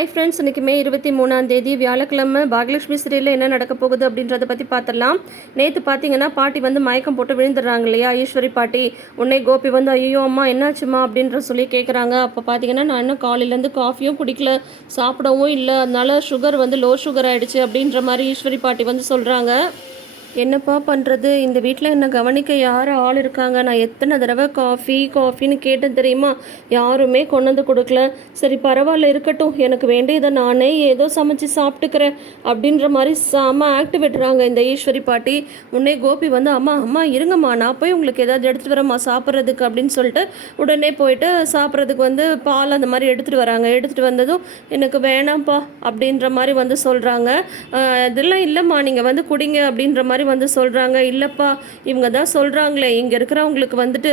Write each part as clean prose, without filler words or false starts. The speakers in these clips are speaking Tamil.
ஹாய் ஃப்ரெண்ட்ஸ், இன்றைக்கி மே 23 வியாழக்கிழமை பாக்யலட்சுமி சீரியலில் என்ன நடக்க போகுது அப்படின்றத பற்றி பார்த்துடலாம். நேற்று பார்த்தீங்கன்னா பாட்டி வந்து மயக்கம் போட்டு விழுந்துடுறாங்க இல்லையா, ஈஸ்வரி பாட்டி. உடனே கோபி வந்து ஐயோ அம்மா என்னாச்சுமா அப்படின்ற சொல்லி கேட்குறாங்க. அப்போ பார்த்தீங்கன்னா நான் இன்னும் காலையிலேருந்து காஃபியும் குடிக்கல, சாப்பிடவும் இல்லை, அதனால சுகர் வந்து லோ சுகர் ஆகிடுச்சு அப்படின்ற மாதிரி ஈஸ்வரி பாட்டி வந்து சொல்கிறாங்க. என்னப்பா பண்ணுறது, இந்த வீட்டில் என்னை கவனிக்க யார் ஆள் இருக்காங்க? நான் எத்தனை தடவை காஃபின்னு கேட்டேன் தெரியுமா, யாருமே கொண்டு வந்து கொடுக்கல. சரி பரவாயில்ல இருக்கட்டும், எனக்கு வேண்டியதை நானே ஏதோ சமைச்சு சாப்பிட்டுக்கிறேன் அப்படின்ற மாதிரி செம்ம ஆக்டிவ் விட்டுறாங்க இந்த ஈஸ்வரி பாட்டி. உடனே கோபி வந்து அம்மா அம்மா இருங்கம்மா, நான் போய் உங்களுக்கு ஏதாவது எடுத்துகிட்டு வரேம்மா சாப்பிட்றதுக்கு அப்படின்னு சொல்லிட்டு உடனே போயிட்டு சாப்பிட்றதுக்கு வந்து பால் அந்த மாதிரி எடுத்துகிட்டு வராங்க. எடுத்துகிட்டு வந்ததும் எனக்கு வேணாம்ப்பா அப்படின்ற மாதிரி வந்து சொல்கிறாங்க. இதெல்லாம் இல்லைம்மா, நீங்கள் வந்து குடிங்க அப்படின்ற மாதிரி வந்து சொல்கிறாங்க. இல்லைப்பா, இவங்க தான் சொல்கிறாங்களே, இங்கே இருக்கிறவங்களுக்கு வந்துட்டு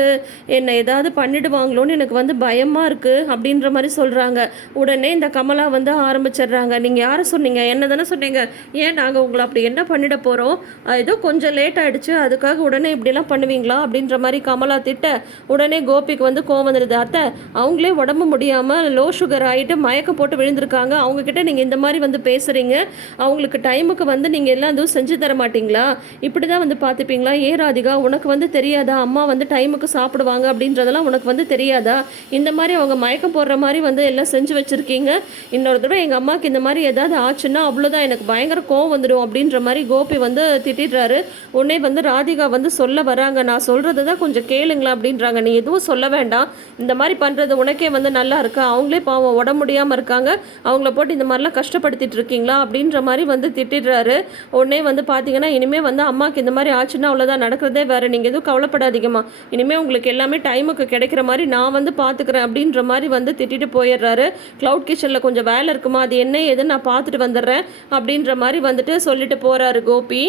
என்னை ஏதாவது பண்ணிடுவாங்களோன்னு எனக்கு வந்து பயமாக இருக்குது அப்படின்ற மாதிரி சொல்கிறாங்க. உடனே இந்த கமலா வந்து ஆரம்பிச்சிடுறாங்க. நீங்கள் யாரை சொன்னீங்க, என்ன தானே சொன்னீங்க, ஏன் நாங்கள் உங்களை அப்படி என்ன பண்ணிட போகிறோம், ஏதோ கொஞ்சம் லேட் ஆகிடுச்சு அதுக்காக உடனே இப்படிலாம் பண்ணுவீங்களா அப்படின்ற மாதிரி கமலா திட்ட, உடனே கோபிக்கு வந்து கோவம் வந்துடுது. அத்தை, அவங்களே உடம்பு முடியாமல் லோ சுகர் ஆகிட்டு மயக்கம் போட்டு விழுந்திருக்காங்க, அவங்கக்கிட்ட நீங்கள் இந்த மாதிரி வந்து பேசுகிறீங்க, அவங்களுக்கு டைமுக்கு வந்து நீங்கள் எல்லாம் எதுவும் செஞ்சு தர மாட்டிங்களா, இப்படி தான் வந்து பார்த்துப்பீங்களா? ஏ ராதிகா, உனக்கு வந்து தெரியாதா அம்மா வந்து டைமுக்கு சாப்பிடுவாங்க அப்படின்றதெல்லாம் உனக்கு வந்து தெரியாதா? இந்த மாதிரி அவங்க மயக்கம் போடுற மாதிரி வந்து எல்லாம் செஞ்சு வச்சுருக்கீங்க. இன்னொரு தடவை எங்கள் அம்மாவுக்கு இந்த மாதிரி ஏதாவது ஆச்சுன்னா அவ்வளோதான், எனக்கு பயங்கர கோவம் வந்துடும் அப்படின்ற மாதிரி கோபி வந்து திட்டிடுறாரு. உடனே வந்து ராதிகா வந்து சொல்ல வராங்க, நான் சொல்கிறது தான் கொஞ்சம் கேளுங்களா அப்படின்றாங்க. நீ எதுவும் சொல்ல வேண்டாம், இந்த மாதிரி பண்ணுறது உனக்கே வந்து நல்லா இருக்கா, அவங்களே பாவம் உடம்பு முடியாமல் இருக்காங்க, அவங்கள போட்டு இந்த மாதிரிலாம் கஷ்டப்படுத்திட்டு இருக்கீங்களா அப்படின்ற மாதிரி வந்து திட்டிடுறாரு. உடனே வந்து பார்த்தீங்கன்னா இனிமேல் வந்து அம்மாவுக்கு இந்த மாதிரி ஆச்சுன்னா அவ்வளோதான், நடக்கிறதே வேறு, நீங்கள் எதுவும் கவலைப்படாதீங்கம்மா, இனிமேல் உங்களுக்கு எல்லாமே டைமுக்கு கிடைக்கிற மாதிரி நான் வந்து பார்த்துக்கிறேன் அப்படின்ற மாதிரி வந்து திட்டிட்டு போயிடுறாரு. க்ளவுட் கிச்சனில் கொஞ்சம் வேலை இருக்குமா, அது என்ன ஏதுன்னு நான் பார்த்துட்டு வந்துடுறேன் அப்படின்ற மாதிரி வந்துட்டு சொல்லிட்டு போகிறாரு கோபி.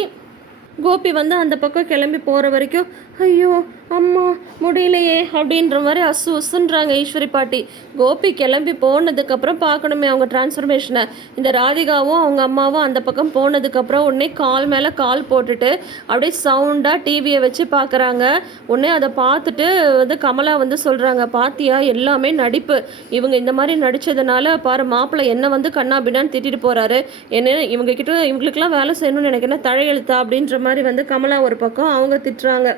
கோபி வந்து அந்த பக்கம் கிளம்பி போகிற வரைக்கும் ஐயோ அம்மா முடியலையே அப்படின்ற மாதிரி உசுன்றாங்க ஈஸ்வரி பாட்டி. கோபி கிளம்பி போனதுக்கப்புறம் பார்க்கணுமே அவங்க டிரான்ஸ்ஃபர்மேஷனை. இந்த ராதிகாவும் அவங்க அம்மாவும் அந்த பக்கம் போனதுக்கப்புறம் உடனே கால் மேலே கால் போட்டுட்டு அப்படியே சவுண்டாக டிவியை வச்சு பார்க்குறாங்க. உடனே அதை பார்த்துட்டு வந்து கமலா வந்து சொல்கிறாங்க, பாத்தியா எல்லாமே நடிப்பு, இவங்க இந்த மாதிரி நடித்ததுனால பாரு மாப்பிள்ளை என்ன வந்து கண்ணா பின்னான்னு திட்டிட்டு போகிறாரு, என்ன இவங்களுக்கெல்லாம் வேலை செய்யணும்னு எனக்கு என்ன தழையெழுத்தா அப்படின்ற மாதிரி வந்து கமலா ஒரு பக்கம் அவங்க திட்டுறாங்க.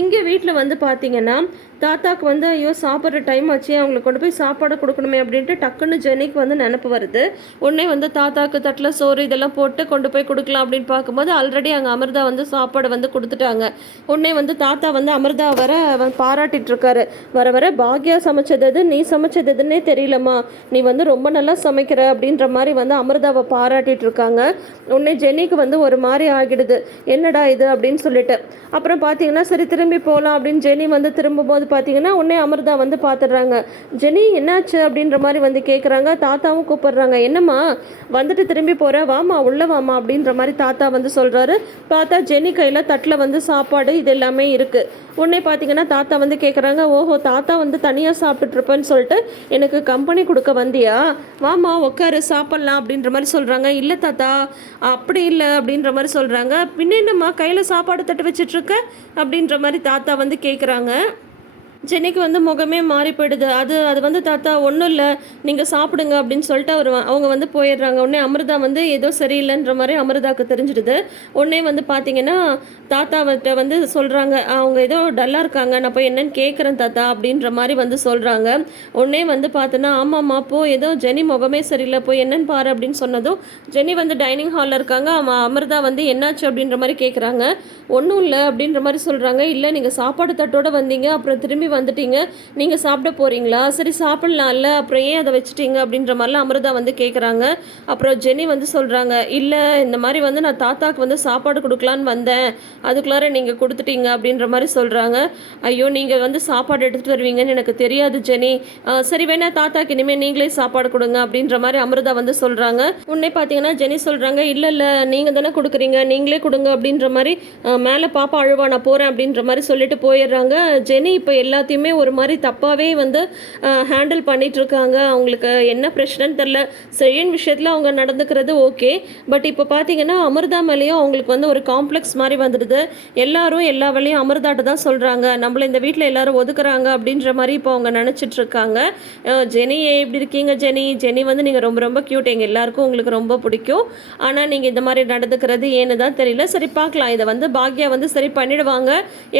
இங்கே வீட்டில் வந்து பார்த்தீங்கன்னா தாத்தாக்கு வந்து ஐயோ சாப்பிட்ற டைம் ஆச்சு, அவங்களுக்கு கொண்டு போய் சாப்பாடு கொடுக்கணுமே அப்படின்ட்டு டக்குன்னு ஜெனிக்கு வந்து நினப்பு வருது. உடனே வந்து தாத்தாக்கு தட்டில் சோறு இதெல்லாம் போட்டு கொண்டு போய் கொடுக்கலாம் அப்படின்னு பார்க்கும்போது ஆல்ரெடி அங்கே அமிர்தா வந்து சாப்பாடு வந்து கொடுத்துட்டாங்க. உடனே வந்து தாத்தா வந்து அமிர்தா வர பாராட்டிட்டு இருக்காரு. வர வர பாக்யா சமைச்சது நீ சமைச்சதுன்னே தெரியலம்மா, நீ வந்து ரொம்ப நல்லா சமைக்கிற அப்படின்ற மாதிரி வந்து அமிர்தாவை பாராட்டிட்டு இருக்காங்க. உடனே ஜெனிக்கு வந்து ஒரு மாதிரி ஆகிடுது, என்னடா இது அப்படின்னு சொல்லிட்டு. அப்புறம் பார்த்தீங்கன்னா சரி திரும்பி போகலாம் அப்படின்னு ஜெனி வந்து திரும்பும்போது பார்த்தீங்கன்னா உடனே அமிர்தா வந்து பார்த்துடுறாங்க. ஜெனி என்னாச்சு அப்படின்ற மாதிரி வந்து கேட்குறாங்க. தாத்தாவும் கூப்பிடுறாங்க, என்னம்மா வந்துட்டு திரும்பி போகிற, வாமா உள்ள வாமா அப்படின்ற மாதிரி தாத்தா வந்து சொல்கிறாரு. பார்த்தா ஜெனி கையில் தட்டில் வந்து சாப்பாடு இது எல்லாமே இருக்குது. உடனே பார்த்தீங்கன்னா தாத்தா வந்து கேட்குறாங்க, ஓஹோ தாத்தா வந்து தனியாக சாப்பிட்டுட்ருப்பேன்னு சொல்லிட்டு எனக்கு கம்பெனி கொடுக்க வந்தியா, வாமா உட்காரு சாப்பிட்லாம் அப்படின்ற மாதிரி சொல்கிறாங்க. இல்லை தாத்தா அப்படி இல்லை அப்படின்ற மாதிரி சொல்கிறாங்க. பின்ன என்னம்மா கையில் சாப்பாடு தட்டு வச்சிட்ருக்க அப்படின்ற மாதிரி தாத்தா வந்து கேட்குறாங்க. ஜெனிக்கு வந்து முகமே மாறி போயிடுது. அது வந்து தாத்தா ஒன்றும் இல்லை, நீங்கள் சாப்பிடுங்க அப்படின்னு சொல்லிட்டு அவங்க வந்து போயிடுறாங்க. உடனே அமிர்தா வந்து ஏதோ சரியில்லைன்ற மாதிரி அமிர்தாவுக்கு தெரிஞ்சிடுது. உடனே வந்து பார்த்தீங்கன்னா தாத்தாவிட்ட வந்து சொல்கிறாங்க, அவங்க ஏதோ டல்லாக இருக்காங்க, நான் போய் என்னன்னு கேட்குறேன் தாத்தா அப்படின்ற மாதிரி வந்து சொல்கிறாங்க. உடனே வந்து பார்த்தோன்னா ஆமாம்மா போ, ஏதோ ஜெனி முகமே சரியில்லை, போய் என்னன்னு பாரு அப்படின்னு சொன்னதும் ஜெனி வந்து டைனிங் ஹாலில் இருக்காங்க. அமிர்தா வந்து என்னாச்சு அப்படின்ற மாதிரி கேட்குறாங்க. ஒன்றும் இல்லை அப்படின்ற மாதிரி சொல்கிறாங்க. இல்லை நீங்கள் சாப்பாடு தட்டோடு வந்தீங்க, அப்புறம் திரும்பி வந்துட்டீங்க, நீங்கள் சாப்பிட போகிறீங்களா, சரி சாப்பிட்லாம்ல, அப்புறம் ஏன் அதை வச்சுட்டீங்க அப்படின்ற மாதிரிலாம் அமிர்தா வந்து கேட்குறாங்க. அப்புறம் ஜெனி வந்து சொல்கிறாங்க, இல்லை இந்த மாதிரி வந்து நான் தாத்தாக்கு வந்து சாப்பாடு கொடுக்கலான்னு வந்தேன், அதுக்குள்ளார நீங்கள் கொடுத்துட்டீங்க அப்படின்ற மாதிரி சொல்கிறாங்க. ஐயோ நீங்கள் வந்து சாப்பாடு எடுத்துகிட்டு வருவீங்கன்னு எனக்கு தெரியாது ஜெனி, சரி வேணா தாத்தாக்கு இனிமேல் நீங்களே சாப்பாடு கொடுங்க அப்படின்ற மாதிரி அமிர்தா வந்து சொல்கிறாங்க. உடனே பார்த்தீங்கன்னா ஜெனி சொல்கிறாங்க, இல்லை இல்லை நீங்கள் தானே கொடுக்குறீங்க, நீங்களே கொடுங்க அப்படின்ற மாதிரி மேலே பாப்பா அழுவா நான் போகிறேன் அப்படின்ற மாதிரி சொல்லிட்டு போயிடுறாங்க. ஜெனி இப்போ எல்லா எல்லாத்தையுமே ஒரு மாதிரி தப்பாகவே வந்து ஹேண்டில் பண்ணிகிட்ருக்காங்க. அவங்களுக்கு என்ன பிரச்சனைன்னு தெரில. செழியன் விஷயத்தில் அவங்க நடந்துக்கிறது ஓகே. பட் இப்போ பார்த்தீங்கன்னா அமிர்தா மேலேயும் அவங்களுக்கு வந்து ஒரு காம்ப்ளெக்ஸ் மாதிரி வந்துடுது. எல்லாரும் எல்லா வேலையும் அமிர்தாட்ட தான் சொல்கிறாங்க. நம்மளை இந்த வீட்டில் எல்லாரும் ஒதுக்குறாங்க அப்படின்ற மாதிரி இப்போ அவங்க நினச்சிட்ருக்காங்க. ஜெனி எப்படி இருக்கீங்க ஜெனி? ஜெனி வந்து நீங்கள் ரொம்ப ரொம்ப க்யூட். எங்கள் எல்லாருக்கும் உங்களுக்கு ரொம்ப பிடிக்கும். ஆனால் நீங்கள் இந்த மாதிரி நடந்துக்கிறது ஏன்னு தான் தெரியல. சரி பார்க்கலாம். இதை வந்து பாக்யா வந்து சரி பண்ணிடுவாங்க.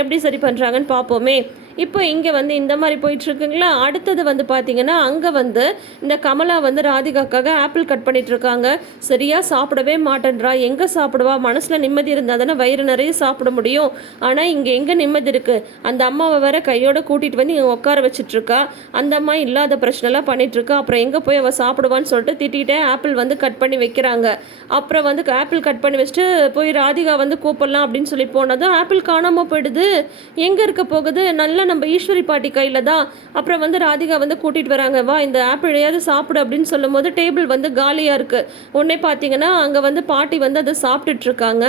எப்படி சரி பண்ணுறாங்கன்னு பார்ப்போமே. இப்போ இங்கே வந்து இந்த மாதிரி போயிட்டுருக்குங்களா. அடுத்தது வந்து பார்த்திங்கன்னா அங்கே வந்து இந்த கமலா வந்து ராதிகாக்காக ஆப்பிள் கட் பண்ணிகிட்ருக்காங்க. சரியாக சாப்பிடவே மாட்டேன்றா. எங்கே சாப்பிடுவா? மனசில் நிம்மதி இருந்தால் தானே வயிறு நிறைய சாப்பிட முடியும். ஆனால் இங்கே எங்கே நிம்மதி இருக்குது? அந்த அம்மாவை வேற கையோடு கூட்டிகிட்டு வந்து இங்கே உட்கார வச்சிட்ருக்கா. அந்த அம்மா இல்லாத பிரச்சனைலாம் பண்ணிகிட்ருக்கா. அப்புறம் எங்கே போய் அவள் சாப்பிடுவான்னு சொல்லிட்டு திட்டிகிட்டே ஆப்பிள் வந்து கட் பண்ணி வைக்கிறாங்க. அப்புறம் வந்து ஆப்பிள் கட் பண்ணி வச்சுட்டு போய் ராதிகா வந்து கூப்பிடலாம் அப்படின்னு சொல்லி போனதும் ஆப்பிள் காணாமல் போயிடுது. எங்கே இருக்க போகுது? நல்லா நம்ம ஈஸ்வரி பாட்டி கையில் தான். அப்புறம் வந்து ராதிகா வந்து கூட்டிகிட்டு வராங்க. வா இந்த ஆப்பிளையாவது சாப்பிடு அப்படின்னு சொல்லும் போது டேபிள் வந்து காலியாக இருக்குது. உடனே பார்த்தீங்கன்னா அங்கே வந்து பாட்டி வந்து அதை சாப்பிட்டுட்ருக்காங்க.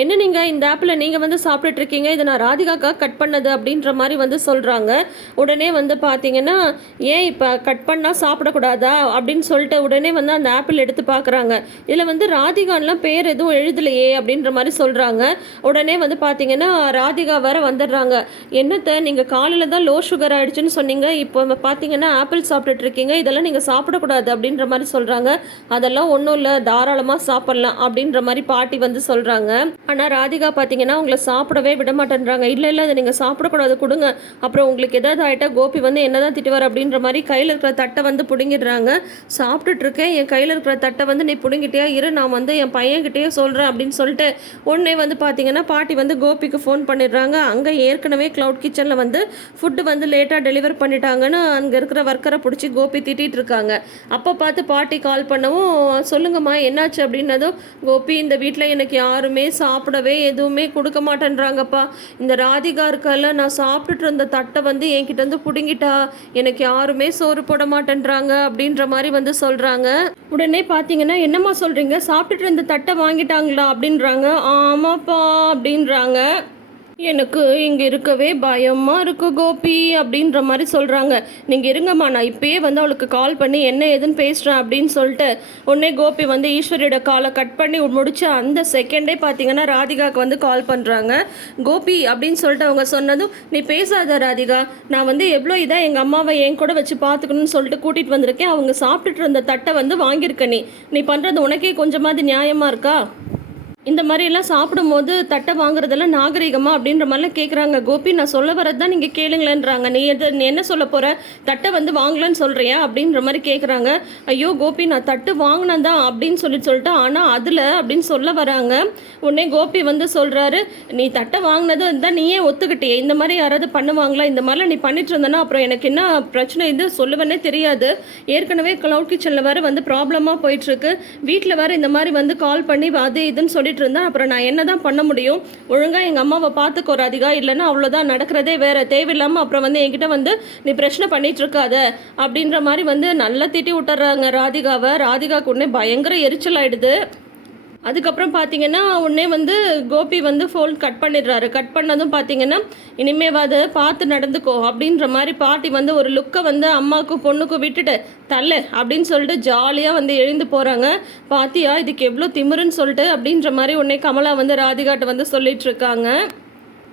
என்ன நீங்கள் இந்த ஆப்பில் நீங்கள் வந்து சாப்பிட்டுட்ருக்கீங்க, இதை நான் ராதிகாக்காக கட் பண்ணது அப்படின்ற மாதிரி வந்து சொல்கிறாங்க. உடனே வந்து பார்த்தீங்கன்னா ஏன் இப்போ கட் பண்ணால் சாப்பிடக்கூடாதா அப்படின்னு சொல்லிட்டு உடனே வந்து அந்த ஆப்பிள் எடுத்து பார்க்குறாங்க. இதில் வந்து ராதிகான்லாம் பேர் எதுவும் எழுதலையே அப்படின்ற மாதிரி சொல்கிறாங்க. உடனே வந்து பார்த்தீங்கன்னா ராதிகா வேறு வந்துடுறாங்க. என்னத்தை நீங்கள் காலையில் தான் லோ சுகர் ஆகிடுச்சுன்னு சொன்னீங்க, இப்போ பார்த்தீங்கன்னா ஆப்பிள் சாப்பிட்டுட்ருக்கீங்க, இதெல்லாம் நீங்கள் சாப்பிடக்கூடாது அப்படின்ற மாதிரி சொல்கிறாங்க. அதெல்லாம் ஒன்றும் இல்லை, தாராளமாக சாப்பிட்லாம் அப்படின்ற மாதிரி பாட்டி வந்து சொல்கிறாங்க. ஆனால் ராதிகா பார்த்தீங்கன்னா உங்களை சாப்பிடவே விட மாட்டேன்றாங்க. இல்லை அதை நீங்கள் சாப்பிடக்கூடாது, கொடுங்க, அப்புறம் உங்களுக்கு எதாவது ஆகிட்டா கோபி வந்து என்ன தான் திட்டுவார் அப்படின்ற மாதிரி கையில் இருக்கிற தட்டை வந்து பிடுங்கிடுறாங்க. சாப்பிட்டுட்ருக்கேன், என் கையில் இருக்கிற தட்டை வந்து நீ பிடுங்கிட்டியா, இரு நான் வந்து என் பையன்கிட்டயே சொல்கிறேன் அப்படின்னு சொல்லிட்டு உடனே வந்து பார்த்தீங்கன்னா பாட்டி வந்து கோபிக்கு ஃபோன் பண்ணிடுறாங்க. அங்கே ஏற்கனவே க்ளவுட் கிச்சனில் வந்து ஃபுட்டு வந்து லேட்டாக டெலிவர் பண்ணிட்டாங்கன்னு அங்கே இருக்கிற ஒர்க்கரை பிடிச்சி கோபி திட்டிகிட்டு இருக்காங்க. அப்போ பார்த்து பாட்டி கால் பண்ணவும் சொல்லுங்கம்மா என்னாச்சு அப்படின்னதும், கோபி இந்த வீட்டில் எனக்கு யாருமே சாப்பிடவே எதுவுமே கொடுக்க மாட்டேன்றாங்கப்பா. இந்த ராதிகா இருக்கல, நான் சாப்பிட்டுட்டு இருந்த தட்டை வந்து என்கிட்ட வந்து பிடுங்கிட்டா, எனக்கு யாருமே சோறு போட மாட்டேன்றாங்க அப்படின்ற மாதிரி வந்து சொல்கிறாங்க. உடனே பார்த்தீங்கன்னா என்னம்மா சொல்கிறீங்க, சாப்பிட்டுட்டு இருந்த தட்டை வாங்கிட்டாங்களா அப்படின்றாங்க. ஆமாப்பா அப்படின்றாங்க. எனக்கு இங்கே இருக்கவே பயமாக இருக்குது கோபி அப்படின்ற மாதிரி சொல்கிறாங்க. நீங்கள் இருங்கம்மா, நான் இப்போயே வந்து அவளுக்கு கால் பண்ணி என்ன ஏதுன்னு பேசுகிறேன் அப்படின்னு சொல்லிட்டு உடனே கோபி வந்து ஈஸ்வரியோட காலை கட் பண்ணி முடிச்சு அந்த செகண்டே பார்த்தீங்கன்னா ராதிகாவுக்கு வந்து கால் பண்ணுறாங்க. கோபி அப்படின்னு சொல்லிட்டு அவங்க சொன்னதும், நீ பேசாத ராதிகா, நான் வந்து எவ்வளோ இதாக எங்கள் அம்மாவை என் கூட வச்சு பார்த்துக்கணும்னு சொல்லிட்டு கூட்டிகிட்டு வந்திருக்கேன். அவங்க சாப்பிட்டுட்டு இருந்த தட்டை வந்து வாங்கியிருக்க நீ பண்ணுறது உனக்கே கொஞ்சமாவது நியாயமாக இருக்கா? இந்த மாதிரிலாம் சாப்பிடும்போது தட்டை வாங்குறதெல்லாம் நாகரிகமா அப்படின்ற மாதிரிலாம் கேட்குறாங்க. கோபி நான் சொல்ல வரது தான் நீங்கள் கேளுங்களேன்றாங்க. நீ என்ன சொல்ல போகிற, தட்டை வந்து வாங்கலன்னு சொல்கிறியா அப்படின்ற மாதிரி கேட்குறாங்க. ஐயோ கோபி நான் தட்டு வாங்கினேன் தான் அப்படின்னு சொல்லிட்டு ஆனால் அதில் அப்படின்னு சொல்ல வராங்க. உடனே கோபி வந்து சொல்கிறாரு, நீ தட்டை வாங்கினது தான் நீயே ஒத்துக்கிட்டே, இந்த மாதிரி யாராவது பண்ணுவாங்களா, இந்த மாதிரிலாம் நீ பண்ணிட்டு இருந்தனா அப்புறம் எனக்கு என்ன பிரச்சனை இது சொல்லுவேன்னே தெரியாது. ஏற்கனவே க்ளவுட் கிச்சனில் வேறு வந்து ப்ராப்ளமாக போயிட்டுருக்கு. வீட்டில் வேறு இந்த மாதிரி வந்து கால் பண்ணி அது இதுன்னு சொல்லிட்டு இருந்தேன். அப்புறம் நான் என்ன தான் பண்ண முடியும்? ஒழுங்காக எங்கள் அம்மாவை பார்த்துக்கோ ராதிகா, இல்லைன்னா அவ்வளோதான், நடக்கிறதே வேறு, தேவையில்லாமல் அப்புறம் வந்து என்கிட்ட வந்து நீ பிரச்சனை பண்ணிட்டு இருக்காத அப்படின்ற மாதிரி வந்து நல்லா திட்டி விட்டுறாங்க ராதிகாவை. ராதிகாவுக்கு உடனே பயங்கர எரிச்சல் ஆகிடுது. அதுக்கப்புறம் பார்த்தீங்கன்னா உடனே வந்து கோபி வந்து ஃபோன் கட் பண்ணிடுறாரு. கட் பண்ணதும் பார்த்தீங்கன்னா இனிமேவாது பார்த்து நடந்துக்கோ அப்படின்ற மாதிரி பாட்டி வந்து ஒரு லுக்கை வந்து அம்மாவுக்கும் பொண்ணுக்கும் விட்டுட்டு தள்ளு அப்படின்னு சொல்லிட்டு ஜாலியாக வந்து எழுந்து போகிறாங்க. பாத்தியா இதுக்கு எவ்வளோ திமிருன்னு சொல்லிட்டு அப்படின்ற மாதிரி உடனே கமலா வந்து ராதிகாட்ட வந்து சொல்லிகிட்ருக்காங்க.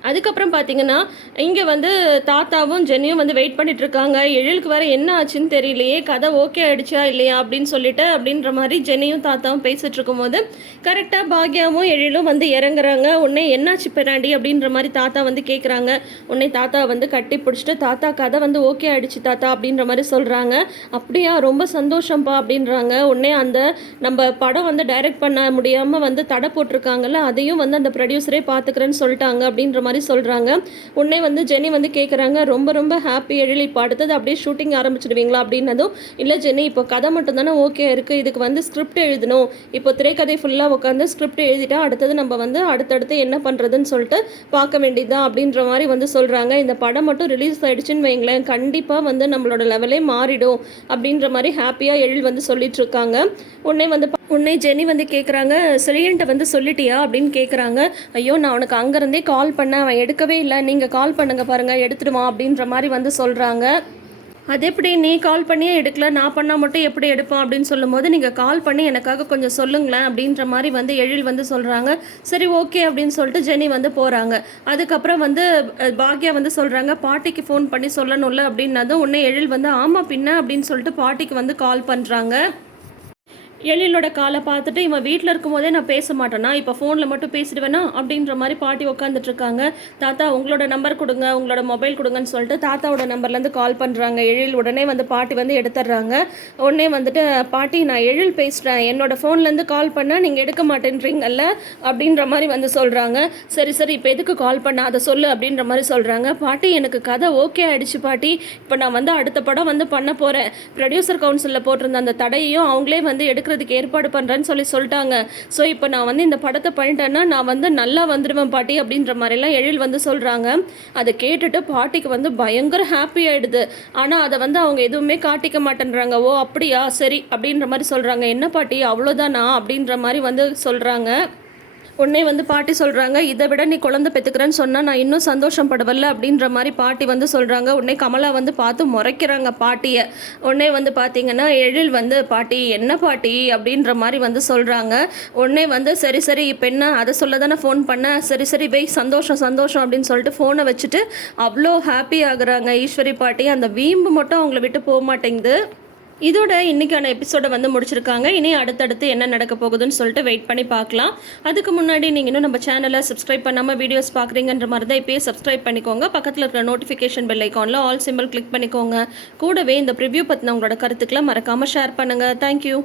அதுக்கப்புறம் பார்த்தீங்கன்னா இங்கே வந்து தாத்தாவும் ஜெனியும் வந்து வெயிட் பண்ணிகிட்ருக்காங்க. எழிலுக்கு வேறு என்ன ஆச்சுன்னு தெரியலையே, கதை ஓகே ஆகிடுச்சா இல்லையா அப்படின்னு சொல்லிட்டு அப்படின்ற மாதிரி ஜெனியும் தாத்தாவும் பேசிகிட்டு இருக்கும்போது கரெக்டாக பாக்யாவும் எழிலும் வந்து இறங்குறாங்க. உடனே என்னாச்சு பெராண்டி அப்படின்ற மாதிரி தாத்தா வந்து கேட்குறாங்க. உடனே தாத்தா வந்து கட்டி பிடிச்சிட்டு, தாத்தா கதை வந்து ஓகே ஆகிடுச்சு தாத்தா அப்படின்ற மாதிரி சொல்கிறாங்க. அப்படியா, ரொம்ப சந்தோஷம்ப்பா அப்படின்றாங்க. உடனே அந்த நம்ம படம் வந்து டைரக்ட் பண்ண முடியாமல் வந்து தடை போட்டிருக்காங்கல்ல, அதையும் வந்து அந்த ப்ரொடியூசரே பார்த்துக்கிறேன்னு சொல்லிட்டாங்க அப்படின்ற மாதிரி சொல்கிறாங்க. உடனே வந்து ஜெனி வந்து கேட்குறாங்க, ரொம்ப ரொம்ப ஹாப்பி எழில், இப்போ அடுத்தது அப்படியே ஷூட்டிங் ஆரம்பிச்சிடுவீங்களா அப்படின்னதும், இல்லை ஜெனி இப்போ கதை மட்டும் தானே ஓகே இருக்குது, இதுக்கு வந்து ஸ்கிரிப்ட் எழுதணும், இப்போ திரைக்கதை ஃபுல்லாக உட்காந்து ஸ்கிரிப்ட் எழுதிட்டா அடுத்தது நம்ம வந்து அடுத்தடுத்து என்ன பண்ணுறதுன்னு சொல்லிட்டு பார்க்க வேண்டியதுதான் அப்படின்ற மாதிரி வந்து சொல்கிறாங்க. இந்த படம் மட்டும் ரிலீஸ் ஆகிடுச்சுன்னு வைங்களேன், கண்டிப்பாக வந்து நம்மளோட லெவலே மாறிடும் அப்படின்ற மாதிரி ஹாப்பியாக எழில் வந்து சொல்லிட்டு இருக்காங்க. உடனே வந்து உடனே ஜெனி வந்து கேட்குறாங்க, செழியன்ட்ட வந்து சொல்லிட்டியா அப்படின்னு கேட்குறாங்க. ஐயோ நான் அவனுக்கு அங்கேருந்தே கால் பண்ணேன், அவன் எடுக்கவே இல்லை, நீங்கள் கால் பண்ணுங்க பாருங்கள் எடுத்துடுவான் அப்படின்ற மாதிரி வந்து சொல்கிறாங்க. அது எப்படி நீ கால் பண்ணியே எடுக்கல, நான் பண்ணால் மட்டும் எப்படி எடுப்பான் அப்படின்னு சொல்லும்போது, நீங்கள் கால் பண்ணி எனக்காக கொஞ்சம் சொல்லுங்களேன் அப்படின்ற மாதிரி வந்து எழில் வந்து சொல்கிறாங்க. சரி ஓகே அப்படின்னு சொல்லிட்டு ஜெனி வந்து போகிறாங்க. அதுக்கப்புறம் வந்து பாக்யா வந்து சொல்கிறாங்க, பாட்டிக்கு ஃபோன் பண்ணி சொல்லணும்ல அப்படின்னதும் உடனே எழில் வந்து ஆமாம் பின்ன அப்படின்னு சொல்லிட்டு பாட்டிக்கு வந்து கால் பண்ணுறாங்க. எழிலோட காலை பார்த்துட்டு இவன் வீட்டில் இருக்கும்போதே நான் பேச மாட்டேனா, இப்போ ஃபோனில் மட்டும் பேசிடுவேனா அப்படின்ற மாதிரி பாட்டி உட்காந்துட்ருக்காங்க. தாத்தா உங்களோட நம்பர் கொடுங்க, உங்களோட மொபைல் கொடுங்கன்னு சொல்லிட்டு தாத்தாவோட நம்பர்லேருந்து கால் பண்ணுறாங்க எழில். உடனே வந்து பாட்டி வந்து எடுத்துடுறாங்க. உடனே வந்துட்டு பாட்டி நான் எழில் பேசுகிறேன், என்னோடய ஃபோன்லேருந்து கால் பண்ணால் நீங்கள் எடுக்க மாட்டேன்றீங்கல்ல அப்படின்ற மாதிரி வந்து சொல்கிறாங்க. சரி சரி இப்போ எதுக்கு கால் பண்ண அதை சொல்லு அப்படின்ற மாதிரி சொல்கிறாங்க. பாட்டி எனக்கு கதை ஓகே ஆகிடுச்சு பாட்டி, இப்போ நான் வந்து அடுத்த படம் வந்து பண்ண போகிறேன், ப்ரொடியூசர் கவுன்சிலில் போட்டிருந்த அந்த தடையையும் அவங்களே வந்து எடுக்கிறதுக்கு ஏற்பாடு பண்ணுறேன்னு சொல்லிட்டாங்க. ஸோ இப்போ நான் வந்து இந்த படத்தை பண்ணிட்டேன்னா நான் வந்து நல்லா வந்துடுவேன் பாட்டி அப்படின்ற மாதிரிலாம் எழில் வந்து சொல்கிறாங்க. அதை கேட்டுட்டு பாட்டிக்கு வந்து பயங்கர ஹாப்பி ஆகிடுது. ஆனால் அதை வந்து அவங்க எதுவுமே காட்டிக்க மாட்டேன்றாங்க. ஓ அப்படியா சரி அப்படின்ற மாதிரி சொல்கிறாங்க. என்ன பாட்டி அவ்வளோதானா அப்படின்ற மாதிரி வந்து சொல்கிறாங்க. உடனே வந்து பாட்டி சொல்கிறாங்க, இதை விட நீ குழந்தை பெற்றுக்கிறேன்னு சொன்னால் நான் இன்னும் சந்தோஷம் படுவல்ல அப்படின்ற மாதிரி பாட்டி வந்து சொல்கிறாங்க. உடனே கமலா வந்து பார்த்து முறைக்கிறாங்க பாட்டியை. உடனே வந்து பார்த்திங்கன்னா எழில் வந்து பாட்டி என்ன பாட்டி அப்படின்ற மாதிரி வந்து சொல்கிறாங்க. உடனே வந்து சரி சரி இப்போ என்ன அதை சொல்ல தானே ஃபோன் பண்ணேன், சரி சரி பை சந்தோஷம் சந்தோஷம் அப்படின்னு சொல்லிட்டு ஃபோனை வச்சுட்டு அவ்வளோ ஹாப்பி ஆகுறாங்க ஈஸ்வரி பாட்டி. அந்த வீம்பு மட்டும் அவங்கள விட்டு போக மாட்டேங்குது. இதோட இன்றைக்கான எபிசோடை வந்து முடிச்சிருக்காங்க. இனி அடுத்தடுத்து என்ன நடக்க போகுதுன்னு சொல்லிட்டு வெயிட் பண்ணி பார்க்கலாம். அதுக்கு முன்னாடி நீங்கள் இன்னும் நம்ம சேனலை சப்ஸ்கிரைப் பண்ணாமல் வீடியோஸ் பார்க்குறீங்கன்ற மாதிரி தான் இப்போயே சப்ஸ்கிரைப் பண்ணிக்கோங்க. பக்கத்தில் இருக்கிற நோட்டிஃபிகேஷன் பெல் ஐக்கானில் ஆல் சிம்பிள் கிளிக் பண்ணிக்கோங்க. கூடவே இந்த ப்ரிவ்யூ பற்றின உங்களோட கருத்துக்களை மறக்காமல் ஷேர் பண்ணுங்கள். தேங்க்யூ.